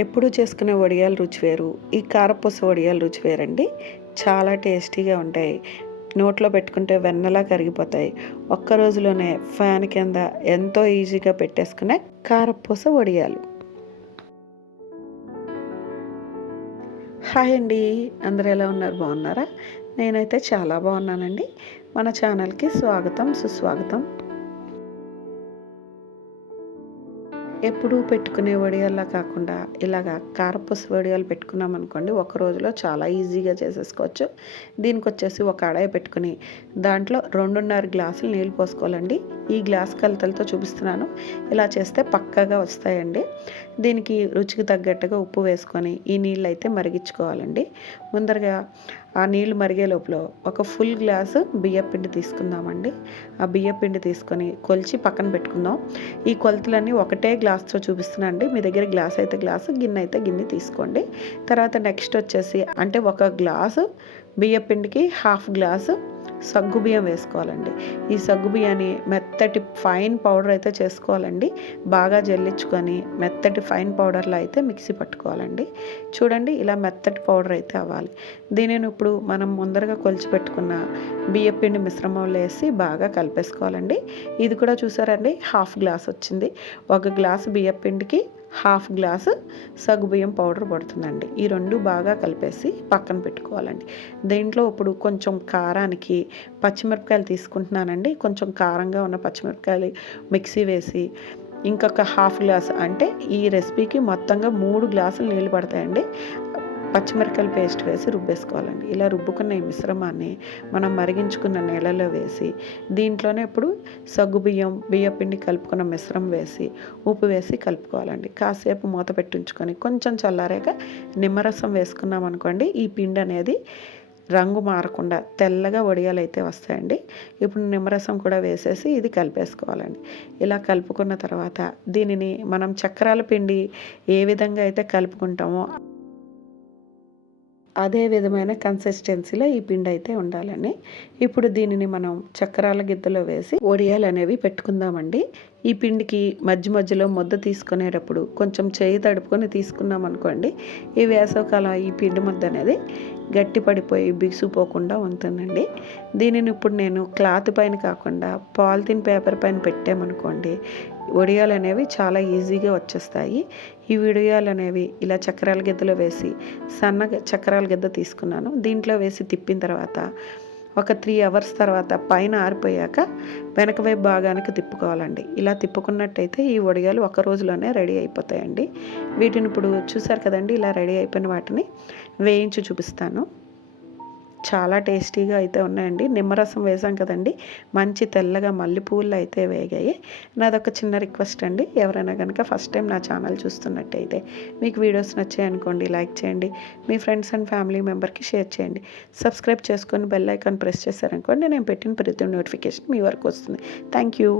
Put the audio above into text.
ఎప్పుడు చేసుకునే వడియాలు రుచి వేరు. ఈ కారపూస వడియాలు రుచి వేరండి. చాలా టేస్టీగా ఉంటాయి. నోట్లో పెట్టుకుంటే వెన్నలా కరిగిపోతాయి. ఒక్క రోజులోనే ఫ్యాన్ కింద ఎంతో ఈజీగా పెట్టేసుకునే కారపూస వడియాలు. హాయ్ అండి. అందరూ ఎలా ఉన్నారు? బాగున్నారా? నేనైతే చాలా బాగున్నానండి. మన ఛానల్కి స్వాగతం సుస్వాగతం. ఎప్పుడూ పెట్టుకునే వడియాల్లా కాకుండా ఇలాగా కారపూస వడియాలు పెట్టుకున్నాం అనుకోండి ఒక రోజులో చాలా ఈజీగా చేసేసుకోవచ్చు. దీనికి వచ్చేసి ఒక అడాయి పెట్టుకుని దాంట్లో రెండున్నర గ్లాసులు నీళ్ళు పోసుకోవాలండి. ఈ గ్లాస్ కలతలతో చూపిస్తున్నాను. ఇలా చేస్తే పక్కగా వస్తాయండి. దీనికి రుచికి తగ్గట్టుగా ఉప్పు వేసుకొని ఈ నీళ్ళు అయితే మరిగించుకోవాలండి. ముందరగా ఆ నీళ్ళు మరిగే లోపల ఒక ఫుల్ గ్లాసు బియ్యపిండి తీసుకుందామండి. ఆ బియ్యపిండి తీసుకొని కొలిచి పక్కన పెట్టుకుందాం. ఈ కొలతలన్నీ ఒకటే గ్లాస్తో చూపిస్తున్నా అండి మీ దగ్గర గ్లాస్ అయితే గ్లాసు గిన్నె అయితే గిన్నె తీసుకోండి. తర్వాత నెక్స్ట్ వచ్చేసి అంటే ఒక గ్లాసు బియ్యపిండికి హాఫ్ గ్లాసు సగ్గుబియ్యం వేసుకోవాలండి. ఈ సగ్గుబియ్యాన్ని మెత్తటి ఫైన్ పౌడర్ అయితే చేసుకోవాలండి. బాగా జల్లించుకొని మెత్తటి ఫైన్ పౌడర్లో అయితే మిక్సీ పట్టుకోవాలండి. చూడండి ఇలా మెత్తటి పౌడర్ అయితే అవ్వాలి. దీనిని ఇప్పుడు మనం ముందరగా కొలిచిపెట్టుకున్న బియ్యపిండి మిశ్రమంలో వేసి బాగా కలిపేసుకోవాలండి. ఇది కూడా చూసారండి హాఫ్ గ్లాస్ వచ్చింది. ఒక గ్లాస్ బియ్యపిండికి హాఫ్ గ్లాసు సగ్గుబియ్యం పౌడర్ పడుతుందండి. ఈ రెండు బాగా కలిపేసి పక్కన పెట్టుకోవాలండి. దీంట్లో ఇప్పుడు కొంచెం కారానికి పచ్చిమిరపకాయలు తీసుకుంటున్నానండి. కొంచెం కారంగా ఉన్న పచ్చిమిరపకాయలు మిక్సీ వేసి ఇంకొక హాఫ్ గ్లాస్ అంటే ఈ రెసిపీకి మొత్తంగా మూడు గ్లాసులు నీళ్ళు పడతాయండి. పచ్చిమిరపకాయల పేస్ట్ వేసి రుబ్బేసుకోవాలండి. ఇలా రుబ్బుకున్న ఈ మిశ్రమాన్ని మనం మరిగించుకున్న నీళ్ళలో వేసి దీంట్లోనే ఇప్పుడు సగ్గు బియ్యం బియ్యపిండి కలుపుకున్న మిశ్రం వేసి ఉప్పు వేసి కలుపుకోవాలండి. కాసేపు మూత పెట్టించుకొని కొంచెం చల్లారాక నిమ్మరసం వేసుకున్నాం అనుకోండి ఈ పిండి అనేది రంగు మారకుండా తెల్లగా వడియాలు అయితే వస్తాయండి. ఇప్పుడు నిమ్మరసం కూడా వేసేసి ఇది కలిపేసుకోవాలండి. ఇలా కలుపుకున్న తర్వాత దీనిని మనం చక్రాల పిండి ఏ విధంగా అయితే కలుపుకుంటామో అదే విధమైన కన్సిస్టెన్సీలో ఈ పిండి అయితే ఉండాలని ఇప్పుడు దీనిని మనం చక్రాల గిద్దలో వేసి ఒడియాలు అనేవి పెట్టుకుందామండి. ఈ పిండికి మధ్య మధ్యలో ముద్ద తీసుకునేటప్పుడు కొంచెం చేయి తడుపుకొని తీసుకున్నాం అనుకోండి ఈ వేసవకాలం ఈ పిండి ముద్ద అనేది గట్టి పడిపోయి బిగుసిపోకుండా ఉంటుందండి. దీనిని ఇప్పుడు నేను క్లాత్ పైన కాకుండా పాలిథిన్ పేపర్ పైన పెట్టామనుకోండి వడియాలు అనేవి చాలా ఈజీగా వచ్చేస్తాయి. ఈ వడియాలు అనేవి ఇలా చక్రాల గిద్దలో వేసి సన్నగా చక్రాల గిద్ద తీసుకున్నాను. దీంట్లో వేసి తిప్పిన తర్వాత ఒక త్రీ అవర్స్ తర్వాత పైన ఆరిపోయాక వెనక వైపు భాగానికి తిప్పుకోవాలండి. ఇలా తిప్పుకున్నట్టయితే ఈ వడియాలు ఒక రోజులోనే రెడీ అయిపోతాయండి. వీటిని ఇప్పుడు చూసారు కదండి ఇలా రెడీ అయిపోయిన వాటిని వేయించి చూపిస్తాను. చాలా టేస్టీగా అయితే ఉన్నాయండి. నిమ్మరసం వేసాం కదండి. మంచి తెల్లగా మల్లెపూలు అయితే వేగాయి. నాదొక చిన్న రిక్వెస్ట్ అండి. ఎవరైనా కనుక ఫస్ట్ టైం నా ఛానల్ చూస్తున్నట్టయితే మీకు వీడియోస్ నచ్చాయనుకోండి లైక్ చేయండి. మీ ఫ్రెండ్స్ అండ్ ఫ్యామిలీ మెంబర్కి షేర్ చేయండి. సబ్స్క్రైబ్ చేసుకొని బెల్ ఐకాన్ ప్రెస్ చేశారనుకోండి నేను పెట్టిన ప్రతి నోటిఫికేషన్ మీ వరకు వస్తుంది. Thank you.